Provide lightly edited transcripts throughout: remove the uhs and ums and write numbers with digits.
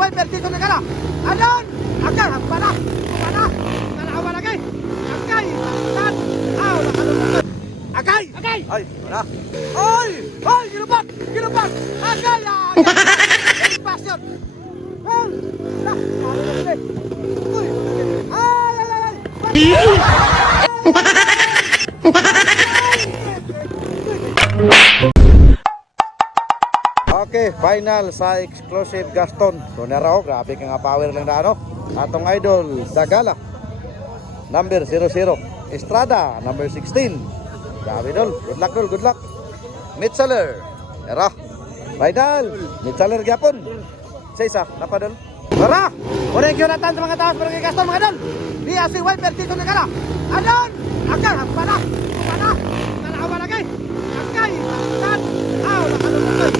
wiper dito na gala. Anon! Agay, hapala! Hapala! Nalawa lagi! Agay! Saan? Aw, nakalulunod! Agay! Agay! Ay, wala! Ay! Ay! Ginubat! Ginubat! Agay! Agay! Pasyon! Ay! Wala! Nakalulunod! Uy! Ay! Ay! Ay! Okay, final sa exclusive Gaston. So naraw, grabe ka nga power lang na ano. Atong idol, Dagala. Number 00. Estrada, number 16. Grabe dol. Good luck dol, good luck. Mitzeler. Nara. Final. Mitzeler gyapon. Sa isa, napa dol. Nara. Muna yung Jonathan sa mga taas para kay Gaston mga dol. Di asi wiper dito na gala. Anon! Agay, hapala! Hapala! Nalawa lagi! Agay! Saan? Aw, nakalulunod!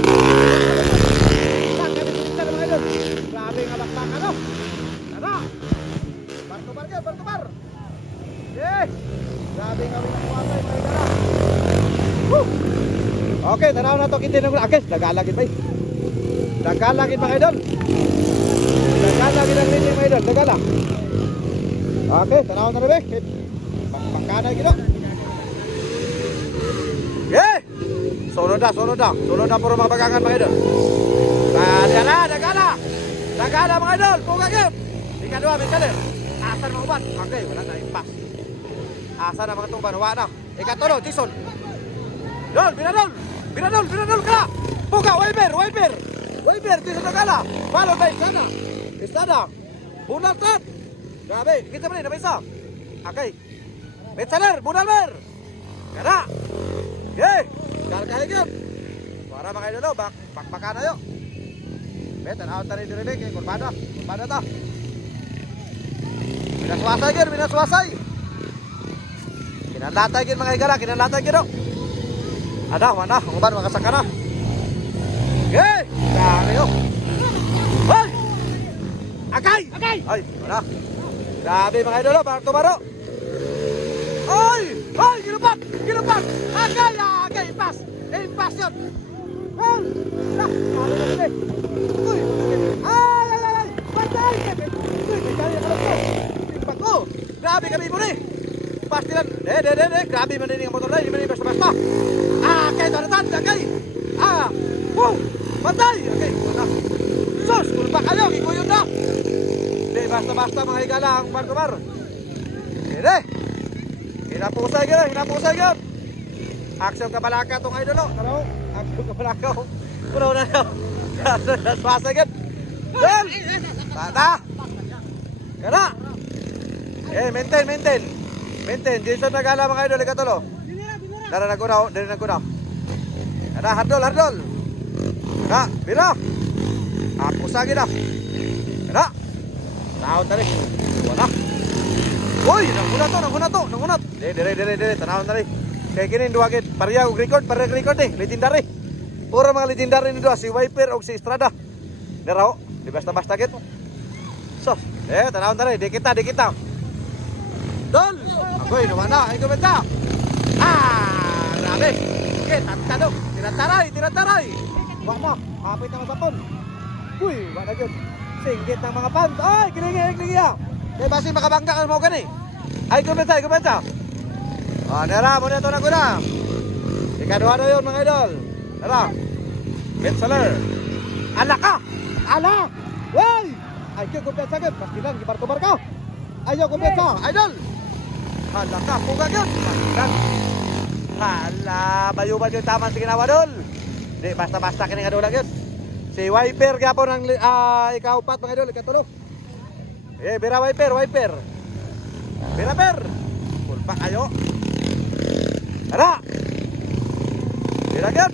Grabe nga bakbak ano? Tara! Bar-to-bar ka, bar-to-bar! Eh! Grabe nga winakuwasay, may dala! Woo! Okay, tanaw na ito kitin ng agis. Dagalagin ba? Dagalagin mga idol! Dagalagin ang rinig mga idol, dagala! Okay, tanaw na rin ba? Pangkanay gino! Eh! Sunod na puro mga bagangan mga idol. Dagala, dagala. Dagala mga idol, pugagip. Ikadua, Mitzeler. Asa na mga uban? Okay, wala na impas. Asa na mga tuban, wala na. Ikatulo, Jason. Dol, binadol ka. Puga, wiper. Wiper, Jason Dagala. Follow by Estrada. Bunaltat. Grabe, kita ba rin, napisa. Okay. Mitzeler, Bunalmer. Kada. Okay. Karkahigip. Para mga idolo, bakbakan na yun. Betan, out na rin dirilig. Kurbada ta. Minaswasay. Kinalatay gin mga higala, kinalatay gin o. Mana, ang uban, makasaka na. Okay. Dami yun. Ay! Agay! Ay, mana. Grabe mga idolo, baro. Ay! Ginubat! Agay! Impas yun! Ay! Uy! Ay! Patay! Impas ko! Grabe kami mo ni! Pastilan! Grabe man din ang motor na, hindi man din basta-basta! Kahit ano agay! Boom! Patay! Okay, wala! Sus! Kung pa kayo, ikuyon na! Hindi, basta-basta mga higala ang bar-bar! Hindi! Hinapusay yun! Aksyon kabalaka itong idol, no? Taro, aksyon kabalaka. Puno na yun. Naswasay yun. Del! Tata! Kana! Maintain. Jason Dagala mga idol, ikatulo. Dara nagunaw. Kana, hardol. Kana, bila. Apusagin na. Kana. Taon tali. Wala. Uy, nangunat. Dire. Tanawon tali. Kaya kini dua gid pareha og record ni legendary. Puro mga legendary ni dua si Wiper og si Estrada. Dara di basta-basta gid. So, tanawon tali, di kita. Dol. Agoy naman ay komenta. Grabe. Okay, tantado. Tinataray. Wa mo, kapit na masapon. Uy, wa na gyud. Singgit ng mga fans. Ay, kilingi ya. Kay basi makabangga ka mo gani. Ay komenta. Nera, muna ito na guna. Ikaduha na yun mga idol. Nera. Mitzeler. Ala! Wey! Ayaw kumpensa agad. Pastilan, gibar-tubar ka. Ayaw kumpensa. Idol! Ala ka, puga yun. Pastilan. Ala, bayuban yung tama sa ginawa dol. Di, basta-basta kining adulang yun. Si Wiper kaya po ng ikaupat mga idol, ikatulog. Bira Wiper. Bira Per. Pulpa kayo. Tara! Pinagyan!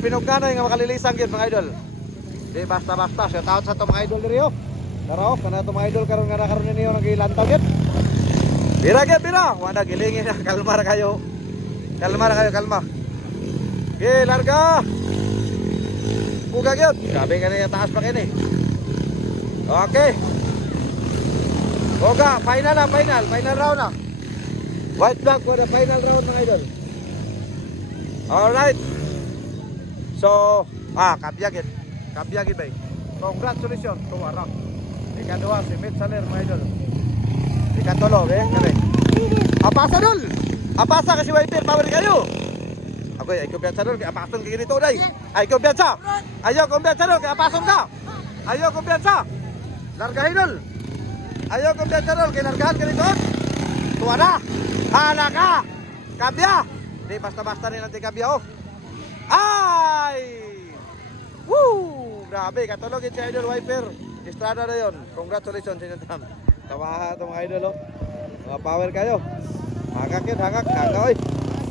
Pinugkanay nga makalilisan yun mga idol. Di basta-basta, shout out sa ito mga idol diri o. Tara o, kana ito mga idol karon nga nakaroon ninyo nagilantaw yun. Bira! Wala gilingin na, kalma kayo. Larga! Pugag yun. Sabi nga na yung taas pa kini. Okay. Boga, final round na. White flag for the final round mga idol. Alright. So, Kabiyagid. Kabiyagid bay. Congratulations to Arap. Ikaduha si Mitch Saler mga idol. Ikatulo, kani. Apasa dol. Apasa kasi wiper power kayo. Ako ay kumpiyansa dol, kaya apasong kay dito day. Ay kumpiyansa. Ayaw kumpiyansa dol, kaya apasong ka. Ayaw kumpiyansa. Largahin dol. Ayaw kumpiyansa dol, kaya largahan ka dito. Tuwa na. Hala ka. Kabya. Di basta-basta rin natin kabya oh. Ay! Woo! Grabe, katulogin si Idol Wiper. Estrada na yun. Congratulations sa inyo tam. Tamaha itong idol oh. Mga power kayo. Hangak yun, hangak. Hangak oy.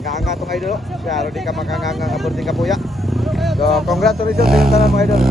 Hangak itong idol oh. Pero di ka makanganga nga burting kapuya. So, congratulations sa inyo tam mga idol.